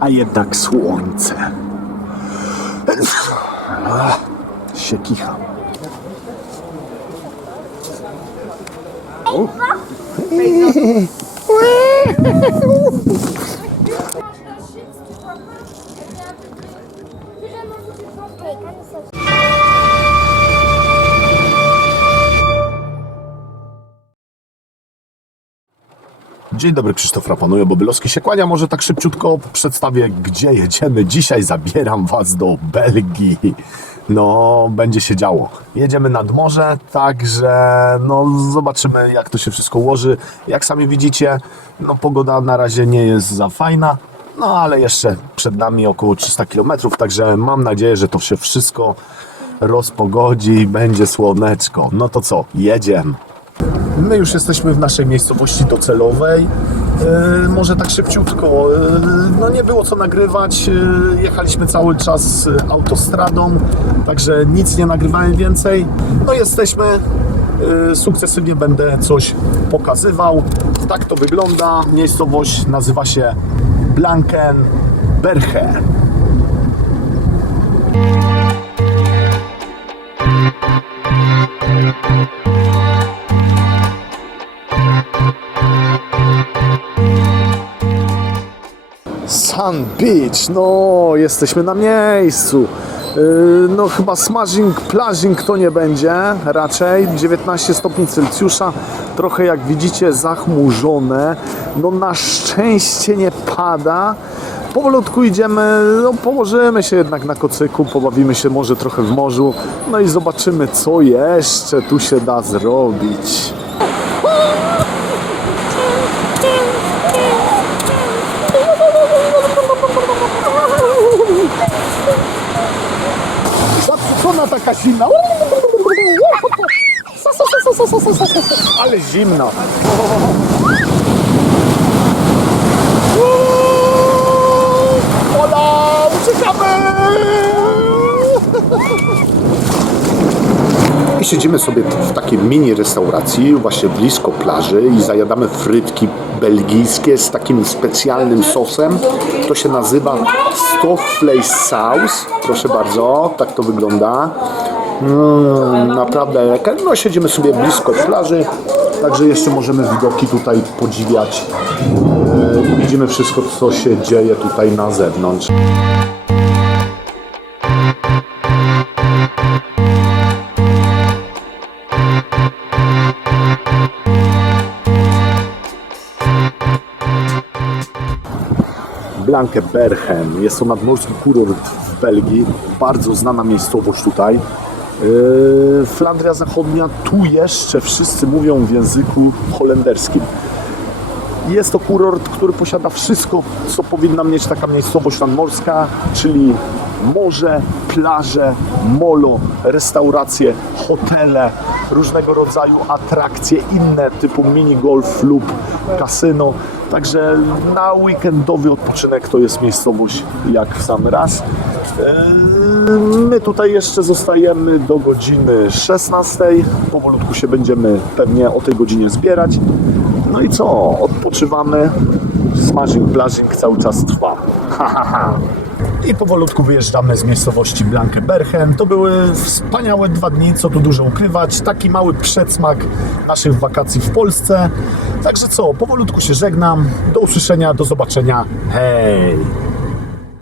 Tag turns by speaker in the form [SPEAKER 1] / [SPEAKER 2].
[SPEAKER 1] a jednak słońce. Się kicha. Dzień dobry, Krzysztof Rapanuje, Bobylowski się kłania. Może tak szybciutko przedstawię, gdzie jedziemy. Dzisiaj zabieram Was do Belgii. No, będzie się działo. Jedziemy nad morze, także no, zobaczymy, jak to się wszystko ułoży. Jak sami widzicie, no, pogoda na razie nie jest za fajna, no ale jeszcze przed nami około 300 km, także mam nadzieję, że to się wszystko rozpogodzi i będzie słoneczko. No to co, jedziemy. My już jesteśmy w naszej miejscowości docelowej. Yy, może tak szybciutko. Yy, no nie było co nagrywać. Yy, jechaliśmy cały czas autostradą, także nic nie nagrywałem więcej. No jesteśmy. Sukcesywnie będę coś pokazywał. Tak to wygląda. Miejscowość nazywa się Blankenberge. Sun Beach, no jesteśmy na miejscu. Yy, No chyba smashing, plazing to nie będzie raczej. 19 stopni Celsjusza, trochę jak widzicie zachmurzone. No na szczęście nie pada. Powolutku idziemy, no położymy się jednak na kocyku, pobawimy się może trochę w morzu. No i zobaczymy co jeszcze tu się da zrobić. Taka zimna. Ale zimna. Ola, uciekamy! Siedzimy sobie w takiej mini restauracji, właśnie blisko plaży i zajadamy frytki belgijskie z takim specjalnym sosem. To się nazywa Stoffvlees Sauce. Proszę bardzo, tak to wygląda. Mm, naprawdę, jak- no siedzimy sobie blisko plaży, także jeszcze możemy widoki tutaj podziwiać. E, Widzimy wszystko, co się dzieje tutaj na zewnątrz. Blankenbergen. Jest to nadmorski kurort w Belgii. Bardzo znana miejscowość tutaj. Yy, Flandria Zachodnia, tu jeszcze wszyscy mówią w języku holenderskim. Jest to kurort, który posiada wszystko, co powinna mieć taka miejscowość nadmorska, czyli morze, plaże, molo, restauracje, hotele, różnego rodzaju atrakcje, inne typu mini golf lub kasyno. Także na weekendowy odpoczynek to jest miejscowość jak w sam raz. Eee, My tutaj jeszcze zostajemy do godziny 16. Powolutku się będziemy pewnie o tej godzinie zbierać. No i co? Odpoczywamy. Smashing, plażing cały czas trwa. Ha, ha, ha. I powolutku wyjeżdżamy z miejscowości Blankenbergen. To były wspaniałe dwa dni, co tu dużo ukrywać. Taki mały przedsmak naszych wakacji w Polsce. Także co, powolutku się żegnam. Do usłyszenia, do zobaczenia. Hej!